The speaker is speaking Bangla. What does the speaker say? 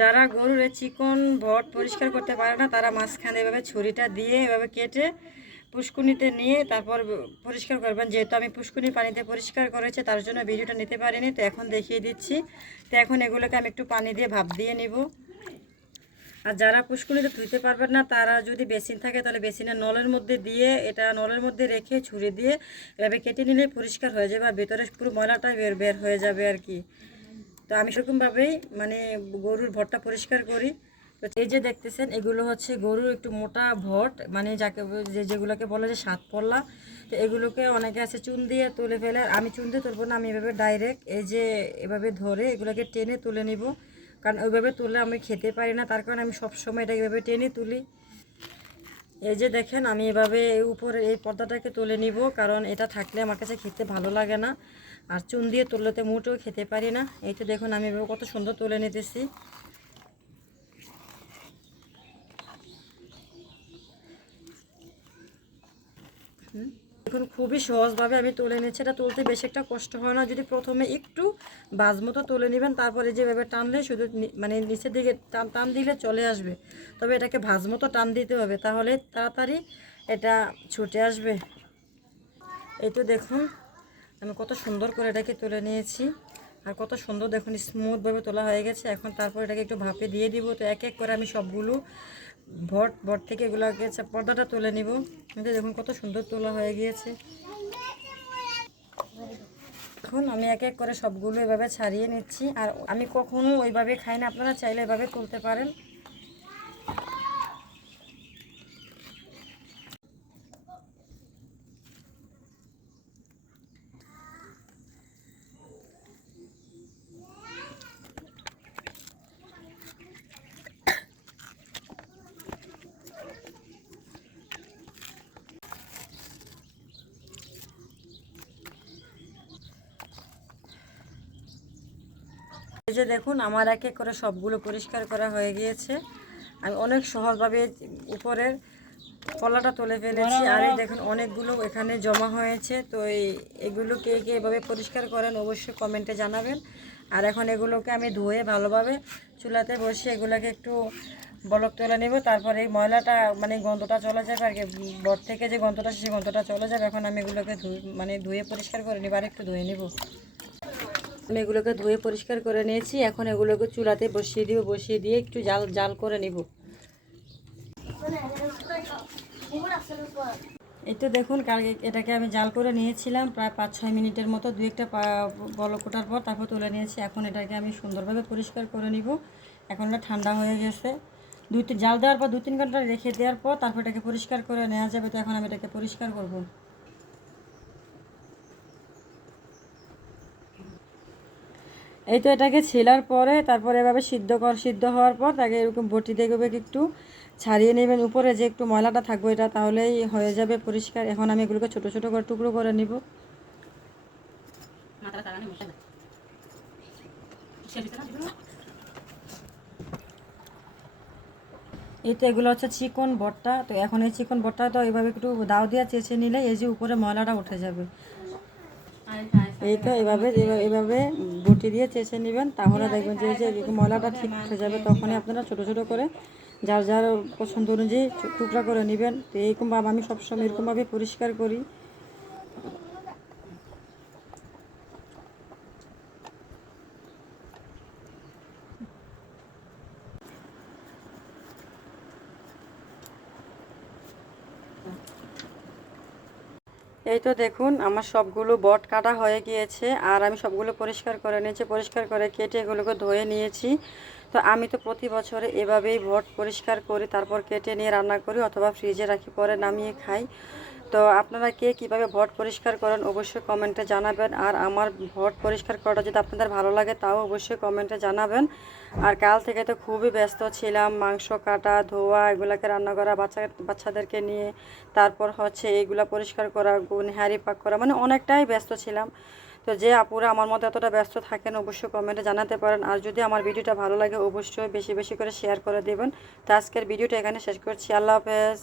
যারা গরুর চিকন ভট পরিষ্কার করতে পারে না তারা মাঝখানে এভাবে ছুরিটা দিয়ে এভাবে কেটে পুষ্কুনিতে নিয়ে তারপর পরিষ্কার করবেন। যেহেতু আমি পুষ্কুনির পানিতে পরিষ্কার করেছি তার জন্য ভিডিওটা নিতে পারিনি, তো এখন দেখিয়ে দিচ্ছি। তো এখন এগুলোকে আমি একটু পানি দিয়ে ভাপ দিয়ে নিব। আর যারা পুষ্কুনিতে ধুইতে পারবেন না তারা যদি বেসিন থাকে তাহলে বেসিনের নলের মধ্যে দিয়ে এটা নলের মধ্যে রেখে ছুরি দিয়ে এভাবে কেটে নিলে পরিষ্কার হয়ে যাবে আর ভেতরে পুরো ময়লাটাই বের হয়ে যাবে আর কি। তো আমি সেরকমভাবেই মানে গরুর ভটটা পরিষ্কার করি। তো এই যে দেখতেছেন এগুলো হচ্ছে গরুর একটু মোটা ভট, মানে যাকে যেগুলোকে বলে যে সাত পল্লা। তো এগুলোকে অনেকে আছে চুন দিয়ে তুলে ফেলে, আমি চুন দিয়ে তুলবো না, আমি এভাবে ডাইরেক্ট এই যে এভাবে ধরে এগুলোকে টেনে তুলে নিব। কারণ ওইভাবে তুললে আমি খেতে পারি না, তার কারণে আমি সবসময় এটাকে এভাবে টেনে তুলি। এই যে দেখেন আমি এভাবে উপরে এই পর্দাটাকে তুলে নিব, কারণ এটা থাকলে আমার কাছে খেতে ভালো লাগে না। আর চুন দিয়ে তুললেতে মোটেও খেতে পারি না। এই তো দেখুন আমি এভাবে কত সুন্দর তুলে নিতেছি। এখন খুবই সহজভাবে আমি তুলে নিচ্ছি। এটা তুলতে বেশি একটা কষ্ট হয় না, যদি প্রথমে একটু বাজ মতো তুলে নেবেন, তারপরে যেভাবে টানলে শুধু মানে নিচের দিকে টান টান দিলে চলে আসবে। তবে এটাকে ভাজ মতো টান দিতে হবে, তাহলে তাড়াতাড়ি এটা ছুটে আসবে। এই তো দেখুন আমি কত সুন্দর করে এটাকে তুলে নিয়েছি, আর কত সুন্দর দেখুন স্মুথভাবে তোলা হয়ে গেছে। এখন তারপর এটাকে একটু ভাপে দিয়ে দিব। তো এক এক করে আমি সবগুলো ভট থেকে এগুলোকে পর্দাটা তুলে নিব। কিন্তু দেখুন কত সুন্দর তোলা হয়ে গিয়েছে। এখন আমি এক এক করে সবগুলো এভাবে ছাড়িয়ে নিচ্ছি। আর আমি কখনো ওইভাবে খাই না, আপনারা চাইলে এভাবে তুলতে পারেন। এই যে দেখুন আমার এক এক করে সবগুলো পরিষ্কার করা হয়ে গিয়েছে। আমি অনেক সহজভাবে উপরের কলাটা তুলে ফেলেছি। আর এই দেখুন অনেকগুলো এখানে জমা হয়েছে। তো এগুলো কে কে এভাবে পরিষ্কার করেন অবশ্যই কমেন্টে জানাবেন। আর এখন এগুলোকে আমি ধুয়ে ভালোভাবে চুলাতে বসে এগুলোকে একটু বলক তুলে নেব। তারপরে এই ময়লাটা মানে গন্ধটা চলে যাবে আর কি, বট থেকে যে গন্ধটা সেই গন্ধটা চলে যাবে। এখন আমি এগুলোকে ধুয়ে পরিষ্কার করে নেব আর একটু ধুয়ে নেব। আমি এগুলোকে ধুয়ে পরিষ্কার করে নিয়েছি। এখন এগুলোকে চুলাতে বসিয়ে দিব, বসিয়ে দিয়ে একটু জাল জাল করে নিব। এই তো দেখুন এটাকে আমি জাল করে নিয়েছিলাম প্রায় 5-6 মিনিটের মতো, দু একটা বলক ওঠার পর তারপর তুলে নিয়েছি। এখন এটাকে আমি সুন্দরভাবে পরিষ্কার করে নিব। এখন এটা ঠান্ডা হয়ে গেছে, জাল দেওয়ার পর 2-3 ঘন্টা রেখে দেওয়ার পর তারপর এটাকে পরিষ্কার করে নেওয়া যাবে। তো এখন আমি এটাকে পরিষ্কার করব। এই তো এটাকে ছেলার পরে তারপরে এভাবে সিদ্ধ হওয়ার পর তাকে এরকম বটি দিয়ে একটু ছাড়িয়ে নেবেন উপরে যে একটু ময়লাটা থাকবে, এটা তাহলেই হয়ে যাবে পরিষ্কার। এখন আমি এগুলোকে ছোট ছোট করে টুকরো করে নিব। এই তো এগুলো হচ্ছে চিকন বটটা। তো এখন এই চিকন বটটা তো এইভাবে একটু দাও দিয়ে চেঁচে নিলে এই যে উপরে ময়লাটা উঠে যাবে। এই তো এভাবে এভাবে বটি দিয়ে চেঁচে নেবেন, তাহলে দেখবেন যে ময়লাটা ঠিক উঠে যাবে। তখনই আপনারা ছোট ছোট করে যার যার পছন্দ অনুযায়ী টুকরা করে নেবেন। তো এইরকমভাবে আমি সবসময় এরকমভাবে পরিষ্কার করি। এই তো দেখুন আমার সবগুলো বট কাটা হয়ে গিয়েছে, আর আমি সবগুলো পরিষ্কার করে নিয়েছি, পরিষ্কার করে কেটে এগুলোকে ধুয়ে নিয়েছি। তো আমি তো প্রতি বছরে এভাবেই বট পরিষ্কার করি, তারপর কেটে নিয়ে রান্না করি অথবা ফ্রিজে রাখি, পরে নামিয়ে খাই। তো আপনারা কে কীভাবে ভট পরিষ্কার করেন অবশ্যই কমেন্টে জানাবেন। আর আমার ভট পরিষ্কার করাটা যদি আপনাদের ভালো লাগে তাও অবশ্যই কমেন্টে জানাবেন। আর কাল থেকে তো খুবই ব্যস্ত ছিলাম, মাংস কাটা ধোয়া এগুলাকে রান্না করা, বাচ্চাদেরকে নিয়ে, তারপর হচ্ছে এইগুলা পরিষ্কার করা, হাঁড়ি পাক করা, মানে অনেকটাই ব্যস্ত ছিলাম। তো যে আপুরা আমার মতো এতটা ব্যস্ত থাকেন অবশ্যই কমেন্টে জানাতে পারেন। আর যদি আমার ভিডিওটা ভালো লাগে অবশ্যই বেশি বেশি করে শেয়ার করে দেবেন। তো আজকের ভিডিওটা এখানে শেষ করছি। আল্লাহ হাফেজ।